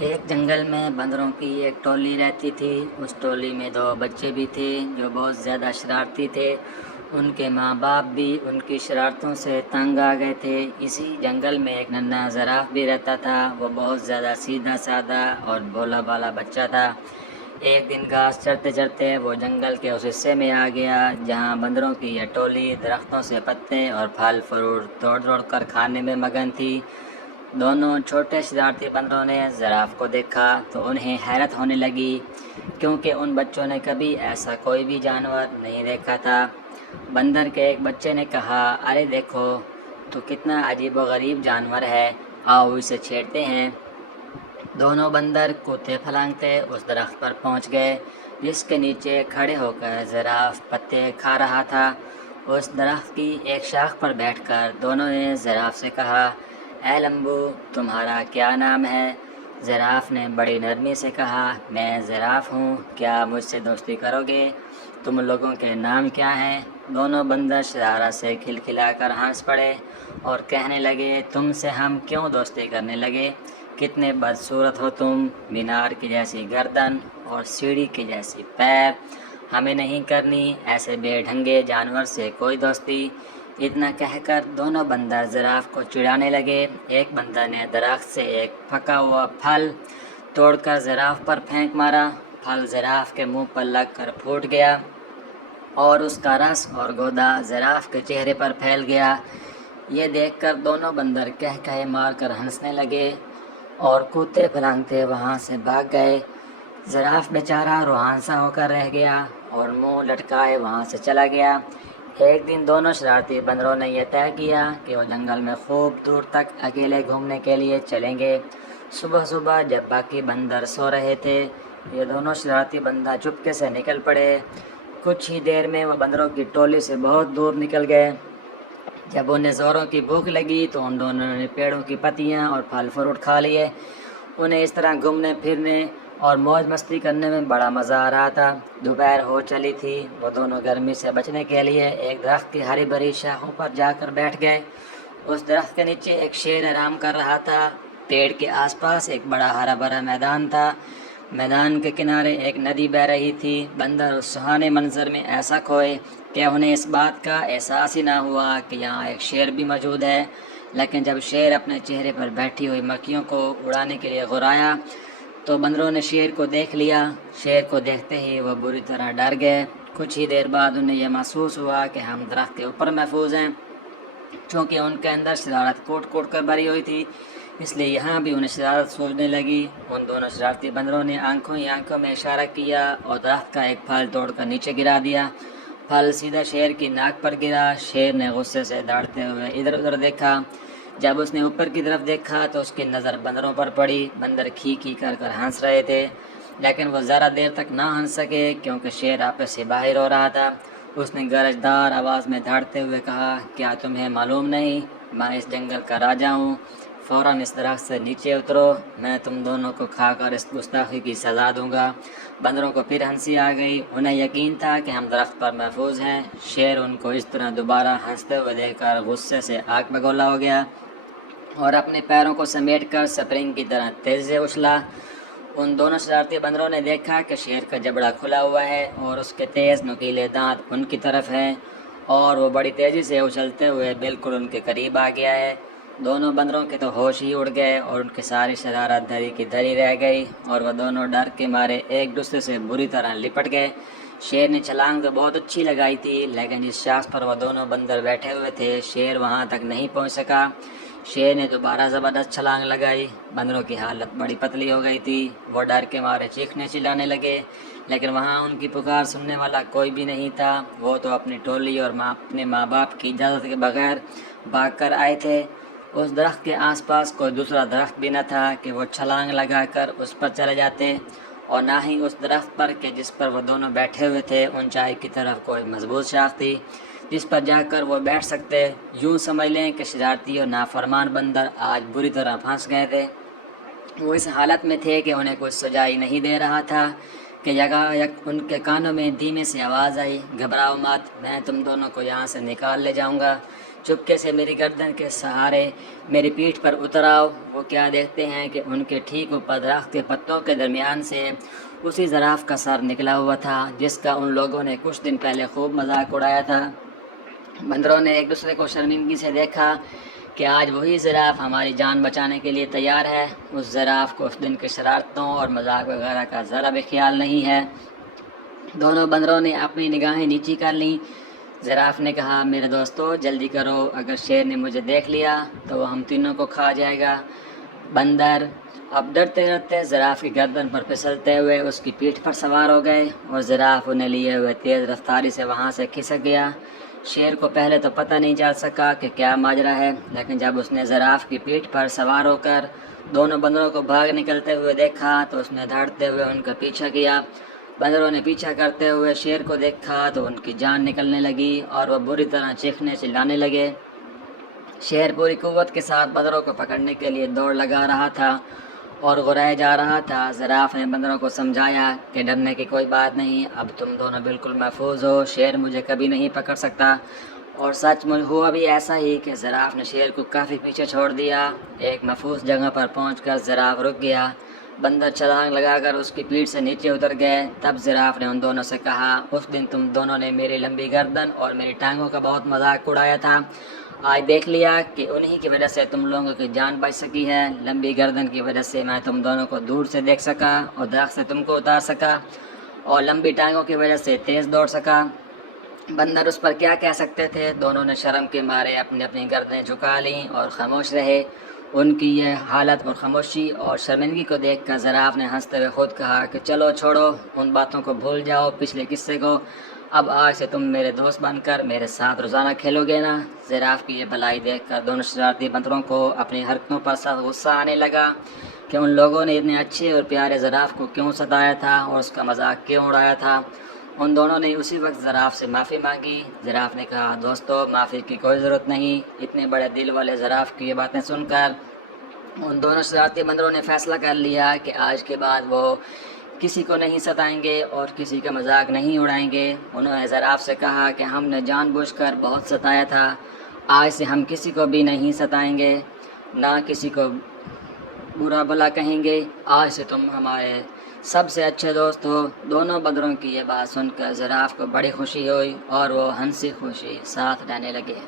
ایک جنگل میں بندروں کی ایک ٹولی رہتی تھی۔ اس ٹولی میں دو بچے بھی تھے جو بہت زیادہ شرارتی تھے۔ ان کے ماں باپ بھی ان کی شرارتوں سے تنگ آ گئے تھے۔ اسی جنگل میں ایک ننھا زراف بھی رہتا تھا۔ وہ بہت زیادہ سیدھا سادہ اور بھولا بالا بچہ تھا۔ ایک دن گھاس چرتے چرتے وہ جنگل کے اس حصے میں آ گیا جہاں بندروں کی یہ ٹولی درختوں سے پتے اور پھل فروٹ توڑ توڑ کر کھانے میں مگن تھی۔ دونوں چھوٹے شرارتی بندروں نے زراف کو دیکھا تو انہیں حیرت ہونے لگی، کیونکہ ان بچوں نے کبھی ایسا کوئی بھی جانور نہیں دیکھا تھا۔ بندر کے ایک بچے نے کہا، ارے دیکھو تو کتنا عجیب و غریب جانور ہے، آؤ اسے چھیڑتے ہیں۔ دونوں بندر کودتے پھلانگتے اس درخت پر پہنچ گئے جس کے نیچے کھڑے ہو کر زراف پتے کھا رہا تھا۔ اس درخت کی ایک شاخ پر بیٹھ کر دونوں نے زراف سے کہا، اے لمبو، تمہارا کیا نام ہے؟ زراف نے بڑی نرمی سے کہا، میں زراف ہوں، کیا مجھ سے دوستی کرو گے؟ تم لوگوں کے نام کیا ہیں؟ دونوں بندر شرارت سے کھلکھلا کر ہنس پڑے اور کہنے لگے، تم سے ہم کیوں دوستی کرنے لگے؟ کتنے بدصورت ہو تم، مینار کی جیسی گردن اور سیڑھی کی جیسی پیر، ہمیں نہیں کرنی ایسے بے ڈھنگے جانور سے کوئی دوستی۔ اتنا کہہ کر دونوں بندر زراف کو چڑھانے لگے۔ ایک بندر نے درخت سے ایک پکا ہوا پھل توڑ کر زراف پر پھینک مارا۔ پھل زراف کے منہ پر لگ کر پھوٹ گیا اور اس کا رس اور گودا زراف کے چہرے پر پھیل گیا۔ یہ دیکھ کر دونوں بندر کہے مار کر ہنسنے لگے اور کودتے پھلانگتے وہاں سے بھاگ گئے۔ زراف بیچارہ روحانسا ہو کر رہ گیا اور منہ لٹکائے وہاں سے چلا گیا۔ ایک دن دونوں شرارتی بندروں نے یہ طے کیا کہ وہ جنگل میں خوب دور تک اکیلے گھومنے کے لیے چلیں گے۔ صبح صبح جب باقی بندر سو رہے تھے، یہ دونوں شرارتی بندر چپکے سے نکل پڑے۔ کچھ ہی دیر میں وہ بندروں کی ٹولی سے بہت دور نکل گئے۔ جب انہیں زوروں کی بھوک لگی تو ان دونوں نے پیڑوں کی پتیاں اور پھل فروٹ کھا لیے۔ انہیں اس طرح گھومنے پھرنے اور موج مستی کرنے میں بڑا مزہ آ رہا تھا۔ دوپہر ہو چلی تھی۔ وہ دونوں گرمی سے بچنے کے لیے ایک درخت کی ہری بھری شاخوں پر جا کر بیٹھ گئے۔ اس درخت کے نیچے ایک شیر آرام کر رہا تھا۔ پیڑ کے آس پاس ایک بڑا ہرا بھرا میدان تھا۔ میدان کے کنارے ایک ندی بہہ رہی تھی۔ بندر اس سہانے منظر میں ایسا کھوئے کہ انہیں اس بات کا احساس ہی نہ ہوا کہ یہاں ایک شیر بھی موجود ہے۔ لیکن جب شیر اپنے چہرے پر بیٹھی ہوئی مکھیوں کو اڑانے کے لیے غرایا تو بندروں نے شیر کو دیکھ لیا۔ شیر کو دیکھتے ہی وہ بری طرح ڈر گئے۔ کچھ ہی دیر بعد انہیں یہ محسوس ہوا کہ ہم درخت کے اوپر محفوظ ہیں۔ چونکہ ان کے اندر شرارت کوٹ کوٹ کر بھری ہوئی تھی، اس لیے یہاں بھی انہیں شرارت سوچنے لگی۔ ان دونوں شرارتی بندروں نے آنکھوں ہی آنکھوں میں اشارہ کیا اور درخت کا ایک پھل توڑ کر نیچے گرا دیا۔ پھل سیدھا شیر کی ناک پر گرا۔ شیر نے غصے سے داڑھتے ہوئے ادھر ادھر دیکھا۔ جب اس نے اوپر کی طرف دیکھا تو اس کی نظر بندروں پر پڑی۔ بندر کھی کھی کر ہنس رہے تھے، لیکن وہ ذرا دیر تک نہ ہنس سکے کیونکہ شیر آپس سے باہر ہو رہا تھا۔ اس نے گرجدار آواز میں دھاڑتے ہوئے کہا، کیا تمہیں معلوم نہیں میں اس جنگل کا راجا ہوں؟ فوراً اس درخت سے نیچے اترو، میں تم دونوں کو کھا کر اس گستاخی کی سزا دوں گا۔ بندروں کو پھر ہنسی آ گئی۔ انہیں یقین تھا کہ ہم درخت پر محفوظ ہیں۔ شیر ان کو اس طرح دوبارہ ہنستے ہوئے دیکھ کر غصے سے آگ بگولا ہو گیا اور اپنے پیروں کو سمیٹ کر سپرنگ کی طرح تیزی سے اچھلا۔ ان دونوں شرارتی بندروں نے دیکھا کہ شیر کا جبڑا کھلا ہوا ہے اور اس کے تیز نوکیلے دانت ان کی طرف ہیں اور وہ بڑی تیزی سے اچھلتے ہوئے بالکل ان کے قریب آ گیا ہے۔ دونوں بندروں کے تو ہوش ہی اڑ گئے اور ان کی ساری شرارت دھری کی دھری رہ گئی اور وہ دونوں ڈر کے مارے ایک دوسرے سے بری طرح لپٹ گئے۔ شیر نے چھلانگ تو بہت اچھی لگائی تھی، لیکن جس شاخ پر وہ دونوں بندر بیٹھے ہوئے تھے شیر وہاں تک نہیں پہنچ سکا۔ شیر نے دوبارہ زبردست چھلانگ لگائی۔ بندروں کی حالت بڑی پتلی ہو گئی تھی۔ وہ ڈر کے مارے چیخنے چلانے لگے، لیکن وہاں ان کی پکار سننے والا کوئی بھی نہیں تھا۔ وہ تو اپنی ٹولی اور اپنے ماں باپ کی اجازت کے بغیر بھاگ کر آئے تھے۔ اس درخت کے آس پاس کوئی دوسرا درخت بھی نہ تھا کہ وہ چھلانگ لگا کر اس پر چلے جاتے، اور نہ ہی اس درخت پر کہ جس پر وہ دونوں بیٹھے ہوئے تھے اونچائی کی طرف کوئی مضبوط شاخ تھی جس پر جا کر وہ بیٹھ سکتے۔ یوں سمجھ لیں کہ شرارتی اور نافرمان بندر آج بری طرح پھنس گئے تھے۔ وہ اس حالت میں تھے کہ انہیں کچھ سجائی نہیں دے رہا تھا کہ یکایک ان کے کانوں میں دھیمے سے آواز آئی، گھبراؤ مت، میں تم دونوں کو یہاں سے نکال لے جاؤں گا۔ چپکے سے میری گردن کے سہارے میری پیٹھ پر اتر آؤ۔ وہ کیا دیکھتے ہیں کہ ان کے ٹھیک اوپر درخت کے پتوں کے درمیان سے اسی زراف کا سر نکلا ہوا تھا جس کا ان لوگوں نے کچھ دن پہلے خوب مذاق اڑایا تھا۔ بندروں نے ایک دوسرے کو شرمندگی سے دیکھا کہ آج وہی زراف ہماری جان بچانے کے لیے تیار ہے۔ اس زراف کو اس دن کی شرارتوں اور مذاق وغیرہ کا ذرا بھی خیال نہیں ہے۔ دونوں بندروں نے اپنی نگاہیں نیچی کر لیں۔ زراف نے کہا، میرے دوستو جلدی کرو، اگر شیر نے مجھے دیکھ لیا تو وہ ہم تینوں کو کھا جائے گا۔ بندر اب ڈرتے ڈرتے زراف کی گردن پر پھسلتے ہوئے اس کی پیٹھ پر سوار ہو گئے اور زراف انہیں لیے ہوئے تیز رفتاری سے وہاں سے کھسک گیا۔ شیر کو پہلے تو پتہ نہیں چل سکا کہ کیا ماجرا ہے، لیکن جب اس نے زراف کی پیٹھ پر سوار ہو کر دونوں بندروں کو بھاگ نکلتے ہوئے دیکھا تو اس نے دھاڑتے ہوئے ان کا پیچھا کیا۔ بندروں نے پیچھا کرتے ہوئے شیر کو دیکھا تو ان کی جان نکلنے لگی اور وہ بری طرح چیخنے چلانے لگے۔ شیر پوری قوت کے ساتھ بندروں کو پکڑنے کے لیے دوڑ لگا رہا تھا اور غرائے جا رہا تھا۔ زراف نے بندروں کو سمجھایا کہ ڈرنے کی کوئی بات نہیں، اب تم دونوں بالکل محفوظ ہو، شیر مجھے کبھی نہیں پکڑ سکتا۔ اور سچ مچ ہوا بھی ایسا ہی کہ زراف نے شیر کو کافی پیچھے چھوڑ دیا۔ ایک محفوظ جگہ پر پہنچ کر زراف رک گیا۔ بندر چھلانگ لگا کر اس کی پیٹھ سے نیچے اتر گئے۔ تب زراف نے ان دونوں سے کہا، اس دن تم دونوں نے میری لمبی گردن اور میری ٹانگوں کا بہت مذاق اڑایا تھا، آج دیکھ لیا کہ انہی کی وجہ سے تم لوگوں کی جان بچ سکی ہے۔ لمبی گردن کی وجہ سے میں تم دونوں کو دور سے دیکھ سکا اور درخت سے تم کو اتار سکا، اور لمبی ٹانگوں کی وجہ سے تیز دوڑ سکا۔ بندر اس پر کیا کہہ سکتے تھے؟ دونوں نے شرم کے مارے اپنی اپنی گردنیں جھکا لیں اور خاموش رہے۔ ان کی یہ حالت اور خاموشی اور شرمندگی کو دیکھ کر زراف نے ہنستے ہوئے خود کہا کہ چلو چھوڑو، ان باتوں کو بھول جاؤ، پچھلے قصے کو، اب آج سے تم میرے دوست بن کر میرے ساتھ روزانہ کھیلو گے نا۔ زراف کی یہ بھلائی دیکھ کر دونوں شرارتی بندروں کو اپنی حرکتوں پر سخت غصہ آنے لگا کہ ان لوگوں نے اتنے اچھے اور پیارے زراف کو کیوں ستایا تھا اور اس کا مذاق کیوں اڑایا تھا۔ ان دونوں نے اسی وقت زراف سے معافی مانگی۔ زراف نے کہا، دوستو معافی کی کوئی ضرورت نہیں۔ اتنے بڑے دل والے زراف کی یہ باتیں سن کر ان دونوں شرارتی بندروں نے فیصلہ کر لیا کہ آج کے بعد وہ کسی کو نہیں ستائیں گے اور کسی کا مذاق نہیں اڑائیں گے۔ انہوں نے زراف سے کہا کہ ہم نے جان بوجھ کر بہت ستایا تھا، آج سے ہم کسی کو بھی نہیں ستائیں گے، نہ کسی کو برا بھلا کہیں گے، آج سے تم ہمارے سب سے اچھے دوست ہو۔ دونوں بندروں کی یہ بات سن کر زراف کو بڑی خوشی ہوئی اور وہ ہنسی خوشی ساتھ رہنے لگے۔